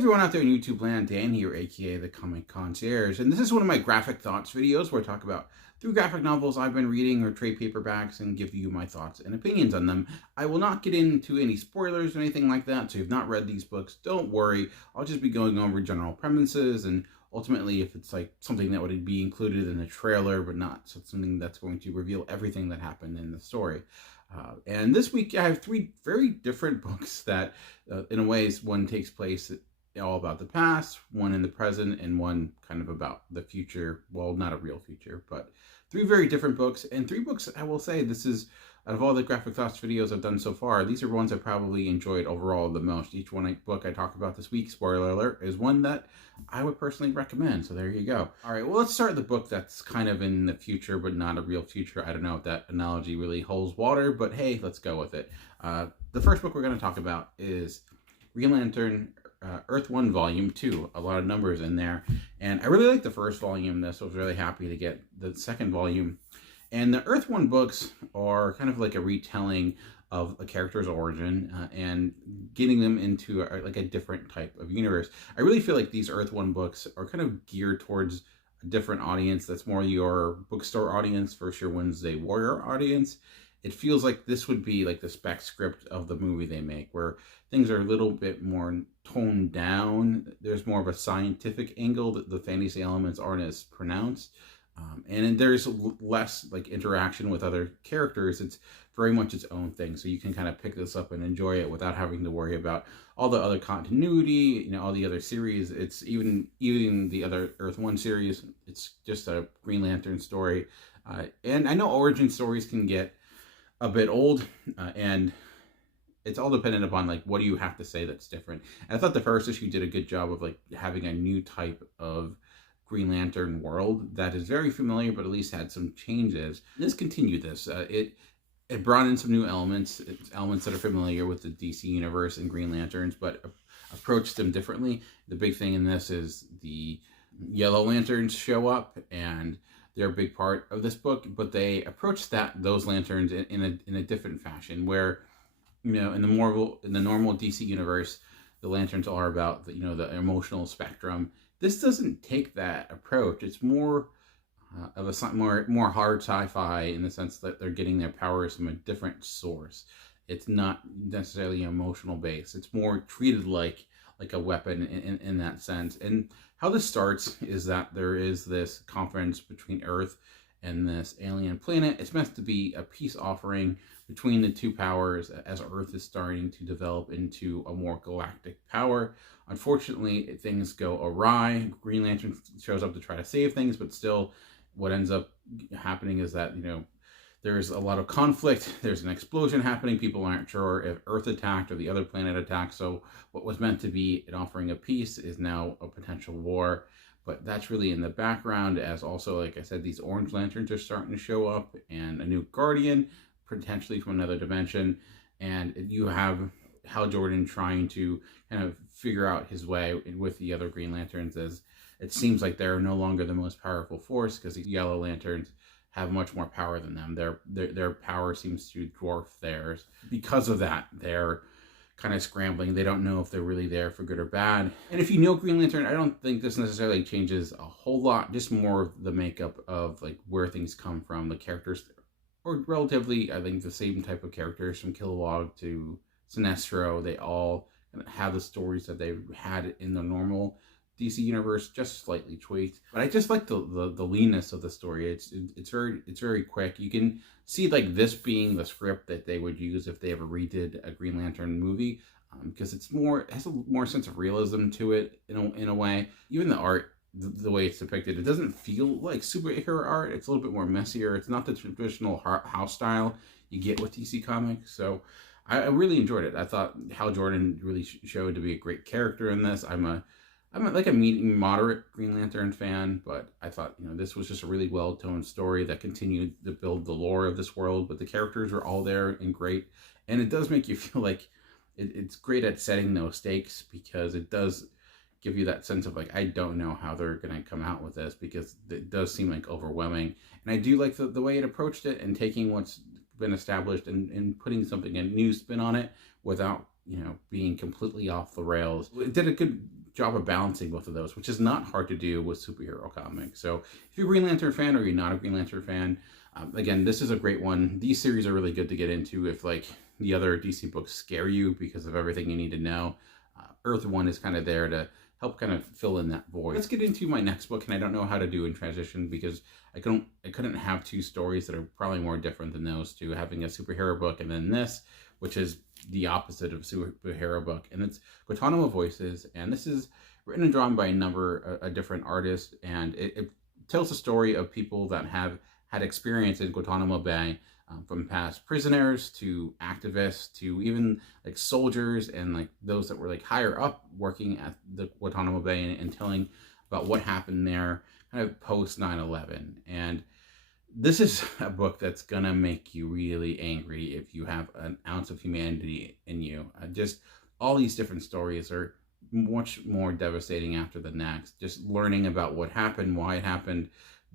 everyone out there in YouTube land, Dan here, aka the Comic Concierge, and this is one of my graphic thoughts videos where I talk about 3 graphic novels I've been reading or trade paperbacks and give you my thoughts and opinions on them. I will not get into any spoilers or anything like that, so if you've not read these books, don't worry. I'll just be going over general premises and ultimately if it's like something that would be included in the trailer but not something that's going to reveal everything that happened in the story. And this week I have 3 very different books that in a way one takes place all about the past, one in the present, and one kind of about the future. Well, not a real future, but 3 very different books. And 3 books, I will say, this is, out of all the graphic thoughts videos I've done so far, these are ones I probably enjoyed overall the most. Each book I talk about this week, spoiler alert, is one that I would personally recommend. So there you go. All right, well, let's start the book that's kind of in the future, but not a real future. I don't know if that analogy really holds water, but hey, let's go with it. The first book we're going to talk about is Green Lantern Earth 1 Volume 2, a lot of numbers in there. And I really liked the first volume. This was really happy to get the second volume. And the Earth 1 books are kind of like a retelling of a character's origin and getting them into like a different type of universe. I really feel like these Earth 1 books are kind of geared towards a different audience. That's more your bookstore audience versus your Wednesday Warrior audience. It feels like this would be like the spec script of the movie they make, where things are a little bit more toned down. There's more of a scientific angle. The fantasy elements aren't as pronounced. And there's less like interaction with other characters. It's very much its own thing. So you can kind of pick this up and enjoy it without having to worry about all the other continuity, you know, all the other series. It's even the other Earth 1 series. It's just a Green Lantern story. And I know origin stories can get a bit old, and it's all dependent upon like what do you have to say that's different. And I thought the first issue did a good job of like having a new type of Green Lantern world that is very familiar, but at least had some changes. This continued this. It brought in some new elements, elements that are familiar with the DC universe and Green Lanterns, but approached them differently. The big thing in this is the Yellow Lanterns show up, and they're a big part of this book, but they approach those lanterns in a different fashion, where, you know, in the normal DC universe, the lanterns are about the emotional spectrum. This doesn't take that approach. It's more of a more hard sci-fi in the sense that they're getting their powers from a different source. It's not necessarily emotional based. It's more treated like a weapon in that sense. And how this starts is that there is this conference between Earth and this alien planet. It's meant to be a peace offering between the 2 powers as Earth is starting to develop into a more galactic power. Unfortunately, things go awry. Green Lantern shows up to try to save things, but still what ends up happening is that, there's a lot of conflict. There's an explosion happening. People aren't sure if Earth attacked or the other planet attacked. So what was meant to be an offering of peace is now a potential war. But that's really in the background, as also, like I said, these orange lanterns are starting to show up, and a new guardian, potentially from another dimension. And you have Hal Jordan trying to kind of figure out his way with the other Green Lanterns, as it seems like they're no longer the most powerful force, because the Yellow Lanterns have much more power than them. Their power seems to dwarf theirs. Because of that, they're kind of scrambling. They don't know if they're really there for good or bad. And if you know Green Lantern, I don't think this necessarily changes a whole lot, just more of the makeup of like where things come from. The characters are relatively, I think, the same type of characters from Kilowog to Sinestro. They all have the stories that they've had in the normal DC universe, just slightly tweaked. But I just like the leanness of the story. It's very quick. You can see like this being the script that they would use if they ever redid a Green Lantern movie, because it has a more sense of realism to it in a way. Even the art, the way it's depicted, it doesn't feel like superhero art. It's a little bit more messier. It's not the traditional house style you get with DC Comics. So I really enjoyed it. I thought Hal Jordan really showed to be a great character in this. I'm like a moderate Green Lantern fan, but I thought, this was just a really well-toned story that continued to build the lore of this world, but the characters are all there and great. And it does make you feel like it's great at setting those stakes, because it does give you that sense of like, I don't know how they're going to come out with this, because it does seem like overwhelming. And I do like the way it approached it, and taking what's been established and putting something, a new spin on it, without, being completely off the rails. It did a good job of balancing both of those, which is not hard to do with superhero comics. So if you're a Green Lantern fan or you're not a Green Lantern fan, again, this is a great one. These series are really good to get into if like the other DC books scare you because of everything you need to know. Earth One is kind of there to help kind of fill in that void. Let's get into my next book, and I don't know how to do in transition because I couldn't have two stories that are probably more different than those two, having a superhero book and then this, which is the opposite of a superhero book, and it's Guantanamo Voices, and this is written and drawn by a number of different artists, and it tells the story of people that have had experience in Guantanamo Bay, from past prisoners to activists to even like soldiers and like those that were like higher up working at the Guantanamo Bay and telling about what happened there kind of post 9/11. And this is a book that's gonna make you really angry if you have an ounce of humanity in you. Just all these different stories are much more devastating after the next. Just learning about what happened, why it happened,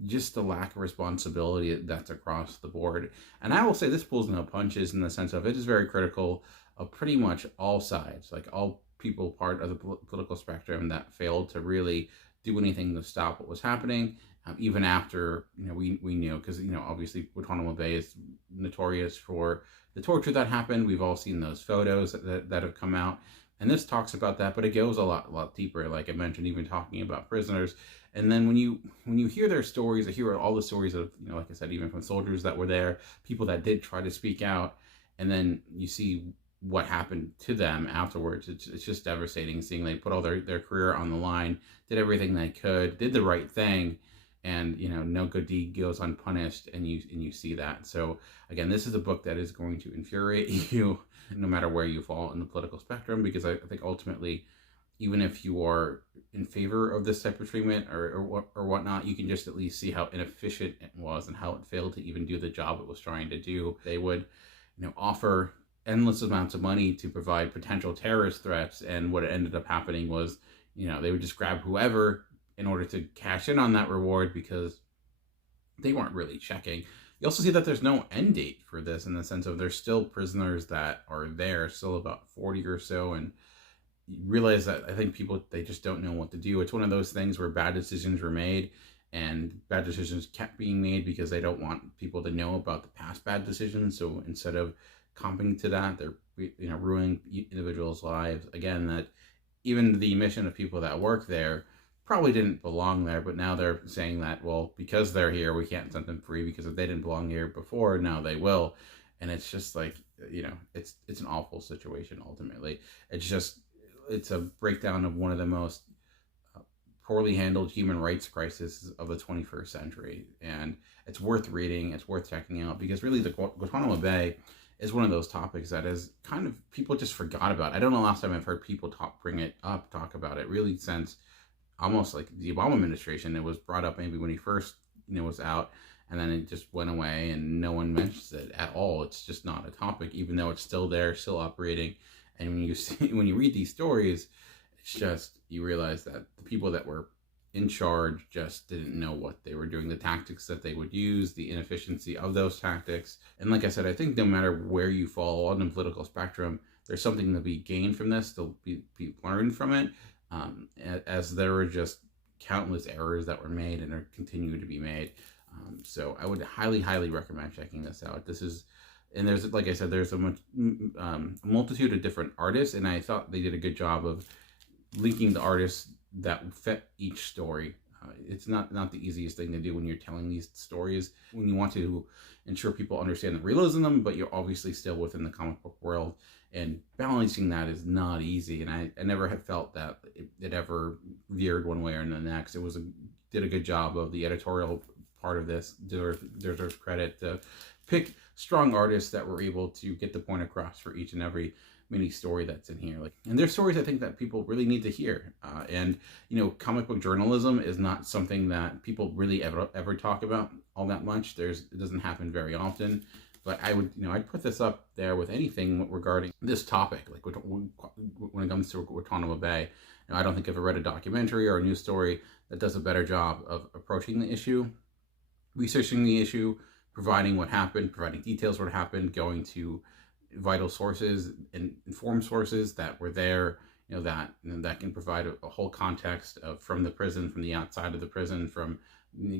just the lack of responsibility that's across the board. And I will say this pulls no punches in the sense of it is very critical of pretty much all sides, like all people part of the political spectrum that failed to really do anything to stop what was happening, even after, we knew, because, obviously Guantanamo Bay is notorious for the torture that happened. We've all seen those photos that have come out. And this talks about that, but it goes a lot deeper, like I mentioned, even talking about prisoners. And then when you hear their stories, I hear all the stories of, like I said, even from soldiers that were there, people that did try to speak out, and then you see what happened to them afterwards. It's just devastating seeing they put all their career on the line, did everything they could, did the right thing, and no good deed goes unpunished, and you see that. So again, this is a book that is going to infuriate you no matter where you fall in the political spectrum, because I think ultimately, even if you are in favor of this type of treatment or whatnot, you can just at least see how inefficient it was and how it failed to even do the job it was trying to do. They would, offer endless amounts of money to provide potential terrorist threats, and what ended up happening was, they would just grab whoever in order to cash in on that reward because they weren't really checking. You also see that there's no end date for this, in the sense of there's still prisoners that are there, still about 40 or so, and you realize that I think people, they just don't know what to do. It's one of those things where bad decisions were made, and bad decisions kept being made because they don't want people to know about the past bad decisions. So instead of comping to that, they're ruining individuals' lives. Again, that even the mission of people that work there probably didn't belong there, but now they're saying that, well, because they're here, we can't set them free, because if they didn't belong here before, now they will. And it's just like, it's an awful situation ultimately. It's a breakdown of one of the most poorly handled human rights crises of the 21st century. And it's worth reading, it's worth checking out, because really the Guantanamo Bay is one of those topics that is kind of, people just forgot about. I don't know the last time I've heard people talk about it really since almost like the Obama administration. It was brought up maybe when he first was out, and then it just went away and no one mentions it at all. It's just not a topic, even though it's still there, still operating. And when you read these stories, it's just, you realize that the people that were in charge just didn't know what they were doing, the tactics that they would use, the inefficiency of those tactics. And like I said, I think no matter where you fall on the political spectrum, there's something to be gained from this, to be learned from it, as there were just countless errors that were made and are continuing to be made. So I would highly recommend checking this out. And there's, like I said, there's a multitude of different artists, and I thought they did a good job of linking the artists that fit each story. It's not the easiest thing to do when you're telling these stories, when you want to ensure people understand the realism in them, but you're obviously still within the comic book world, and balancing that is not easy. And I never have felt that it ever veered one way or the next. Did a good job of the editorial part of this, deserves credit to pick strong artists that were able to get the point across for each and every mini story that's in here. And there's stories I think that people really need to hear. And comic book journalism is not something that people really ever talk about all that much. It doesn't happen very often. But I'd put this up there with anything regarding this topic, like when it comes to Guantanamo Bay. I don't think I've ever read a documentary or a news story that does a better job of approaching the issue, researching the issue, providing what happened, providing details what happened, going to vital sources and informed sources that were there that can provide a whole context of from the prison, from the outside of the prison, from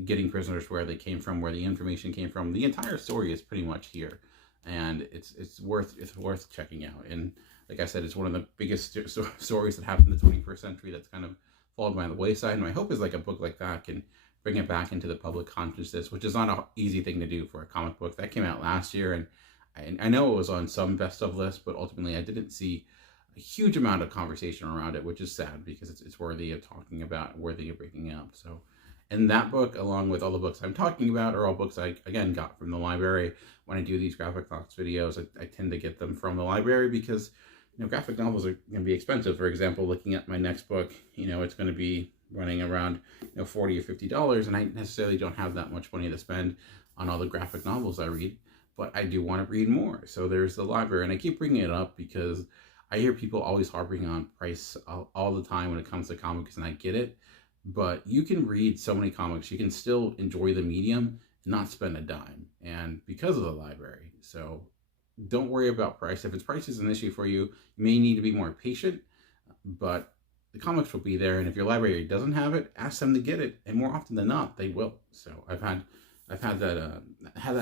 getting prisoners where they came from, where the information came from. The entire story is pretty much here, and it's worth checking out. And like I said, it's one of the biggest stories that happened in the 21st century that's kind of fallen by the wayside. And my hope is like a book like that can bring it back into the public consciousness, which is not an easy thing to do for a comic book that came out last year. And I know it was on some best of lists, but ultimately I didn't see a huge amount of conversation around it, which is sad because it's worthy of talking about, worthy of breaking out. So, and that book, along with all the books I'm talking about, are all books I, again, got from the library. When I do these graphic thoughts videos, I tend to get them from the library because, graphic novels are going to be expensive. For example, looking at my next book, it's going to be running around, $40 or $50, and I necessarily don't have that much money to spend on all the graphic novels I read, but I do want to read more. So there's the library, and I keep bringing it up because I hear people always harping on price all the time when it comes to comics, and I get it, but you can read so many comics, you can still enjoy the medium and not spend a dime, and because of the library. So don't worry about price. If price is an issue for you, you may need to be more patient, but the comics will be there, and if your library doesn't have it, ask them to get it, and more often than not, they will. So I've had that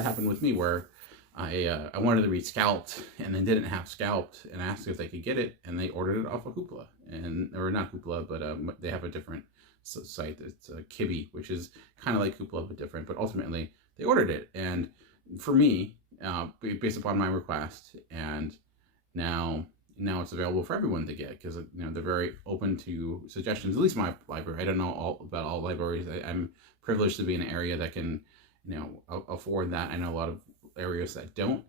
happen with me where I wanted to read Scalped, and they didn't have Scalped, and I asked if they could get it, and they ordered it off of Hoopla, or not Hoopla, but they have a different site. It's Kibby, which is kind of like Hoopla but different. But ultimately, they ordered it, and for me, based upon my request, and now it's available for everyone to get because they're very open to suggestions. At least my library. I don't know about all libraries. I'm privileged to be in an area that can afford that. I know a lot of areas that don't,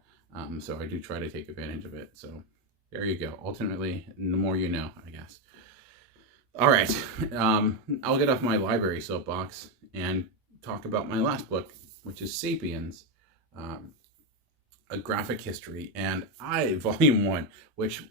so I do try to take advantage of it. So there you go. Ultimately, the more you know, I guess. All right, I'll get off my library soapbox and talk about my last book, which is Sapiens, a graphic history, and volume 1, which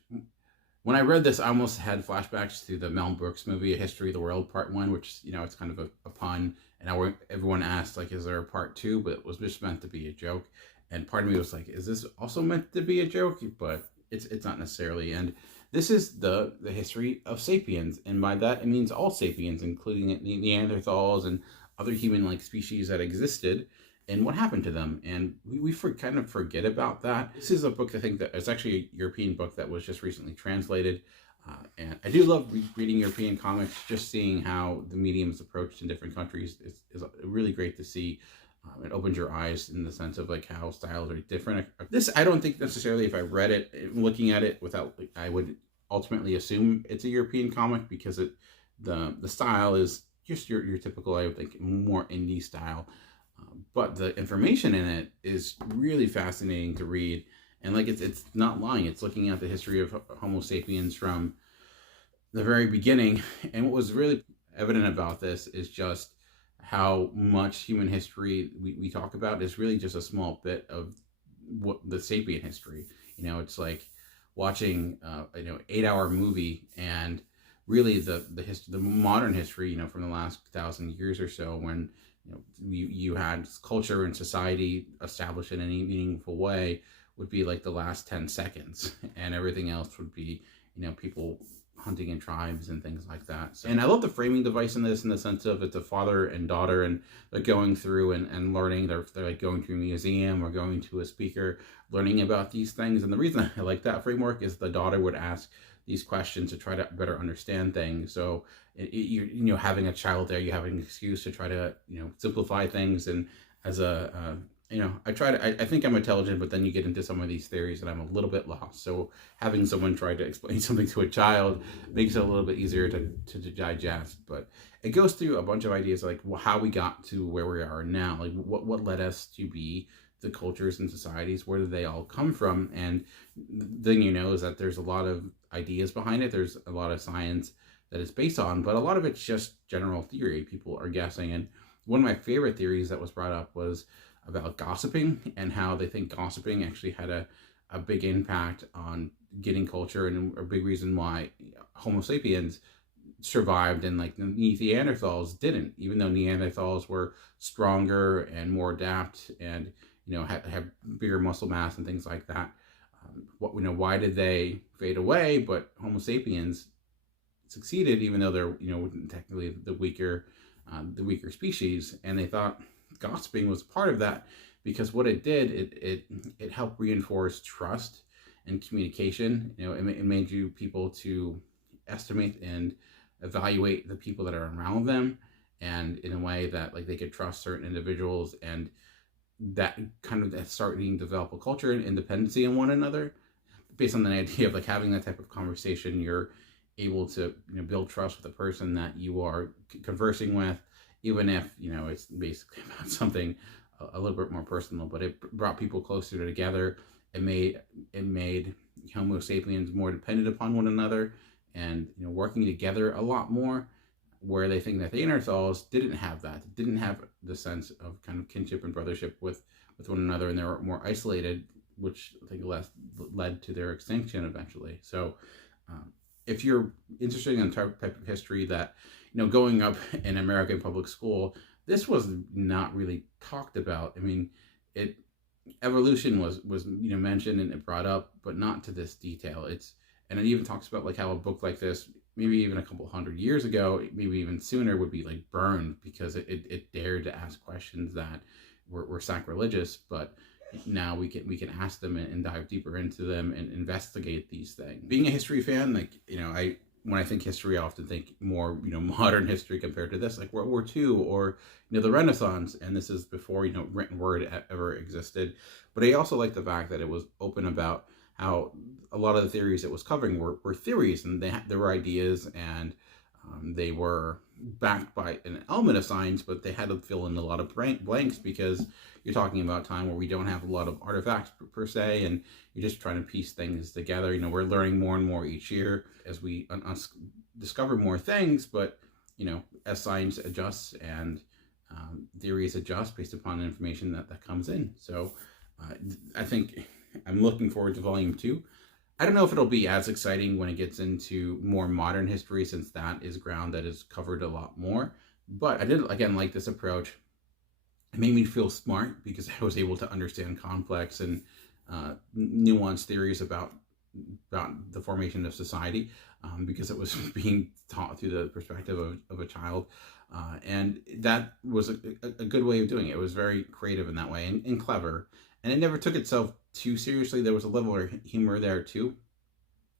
when I read this, I almost had flashbacks to the Mel Brooks movie, A History of the World, Part 1, which, it's kind of a pun. And everyone asked, like, is there a Part 2? But it was just meant to be a joke. And part of me was like, is this also meant to be a joke? But it's not necessarily. And this is the history of Sapiens. And by that, it means all Sapiens, including Neanderthals and other human-like species that existed, and what happened to them. And we kind of forget about that. This is a book, I think, that it's actually a European book that was just recently translated. And I do love reading European comics. Just seeing how the medium is approached in different countries is really great to see. It opens your eyes in the sense of like how styles are different. This, I don't think necessarily if I read it, looking at it without, I would ultimately assume it's a European comic because the style is just your typical, I would think, more indie style. But the information in it is really fascinating to read. And like it's not lying. It's looking at the history of Homo sapiens from the very beginning. And what was really evident about this is just how much human history we talk about is really just a small bit of what the sapien history. It's like watching 8-hour movie, and really the modern history, from the last 1,000 years or so, when you had culture and society established in any meaningful way, would be like the last 10 seconds, and everything else would be people hunting in tribes and things like that. So, and I love the framing device in this, in the sense of it's a father and daughter, and they're going through and learning. They're like going to a museum or going to a speaker, learning about these things. And the reason I like that framework is the daughter would ask these questions to try to better understand things. So you having a child there, you have an excuse to try to simplify things. And as I think I'm intelligent, but then you get into some of these theories and I'm a little bit lost. So having someone try to explain something to a child makes it a little bit easier to digest. But it goes through a bunch of ideas like how we got to where we are now, like what led us to be the cultures and societies, where did they all come from? And the thing is that there's a lot of ideas behind it. There's a lot of science that it's based on, but a lot of it's just general theory. People are guessing. And one of my favorite theories that was brought up was about gossiping, and how they think gossiping actually had a big impact on getting culture, and a big reason why Homo sapiens survived and like the Neanderthals didn't, even though Neanderthals were stronger and more adapt and have bigger muscle mass and things like that. Why did they fade away? But Homo sapiens succeeded, even though they're, technically the weaker species. And they thought gossiping was part of that, because what it did, it helped reinforce trust and communication. It made you people to estimate and evaluate the people that are around them, and in a way that like they could trust certain individuals, and that kind of starting to develop a culture and independency in one another. Based on the idea of like having that type of conversation, you're able to build trust with the person that you are conversing with, even if it's basically about something a little bit more personal. But it brought people closer together. It made Homo sapiens more dependent upon one another, and working together a lot more, where they think that the Neanderthals didn't have that, didn't have the sense of kind of kinship and brothership with one another, and they were more isolated, which I think led to their extinction eventually. So if you're interested in the type of history that, growing up in American public school, this was not really talked about. I mean, evolution was mentioned and it brought up, but not to this detail. And it even talks about like how a book like this, maybe even a couple hundred years ago, maybe even sooner, would be like burned because it dared to ask questions that were sacrilegious. But now we can ask them and dive deeper into them and investigate these things. Being a history fan, like, when I think history, I often think more, modern history compared to this, like World War II or, the Renaissance. And this is before, written word ever existed. But I also like the fact that it was open about how a lot of the theories it was covering were theories, and there were ideas, and they were backed by an element of science, but they had to fill in a lot of blanks, because you're talking about a time where we don't have a lot of artifacts per se, and you're just trying to piece things together. We're learning more and more each year as we discover more things, but as science adjusts and theories adjust based upon the information that comes in. So I think I'm looking forward to volume 2. I don't know if it'll be as exciting when it gets into more modern history, since that is ground that is covered a lot more. But I did, again, like this approach. It made me feel smart because I was able to understand complex and nuanced theories about the formation of society, because it was being taught through the perspective of a child. And that was a good way of doing it. It was very creative in that way, and clever. And it never took itself too seriously. There was a level of humor there too,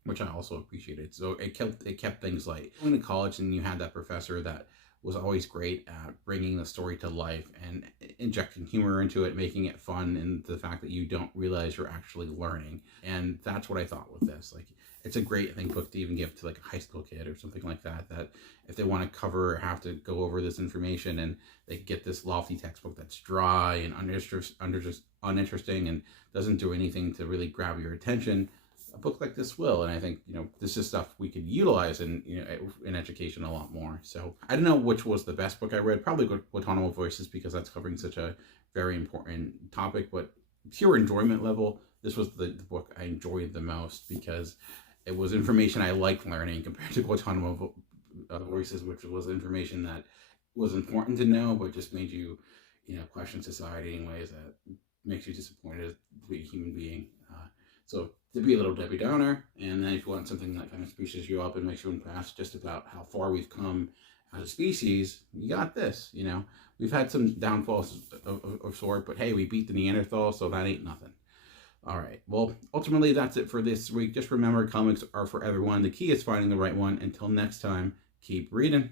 which I also appreciated. So it kept things light. Going to college, and you had that professor that was always great at bringing the story to life and injecting humor into it, making it fun, and the fact that you don't realize you're actually learning. And that's what I thought with this. Like, it's a great book to even give to like a high school kid or something like that, that if they want to cover or have to go over this information, and they get this lofty textbook that's dry and uninteresting and doesn't do anything to really grab your attention, a book like this will. And I think, this is stuff we could utilize in education a lot more. So I don't know which was the best book I read. Probably Guantanamo Voices, because that's covering such a very important topic. But pure enjoyment level, this was the book I enjoyed the most, because it was information I liked learning, compared to Guantanamo Voices, which was information that was important to know, but just made you, question society in ways that makes you disappointed to be a human being. So to be a little Debbie Downer, and then if you want something that kind of spruces you up and makes you impress just about how far we've come as a species, you got this. We've had some downfalls of sort, but hey, we beat the Neanderthal, so that ain't nothing. All right, well, ultimately that's it for this week. Just remember, comics are for everyone. The key is finding the right one. Until next time, keep reading.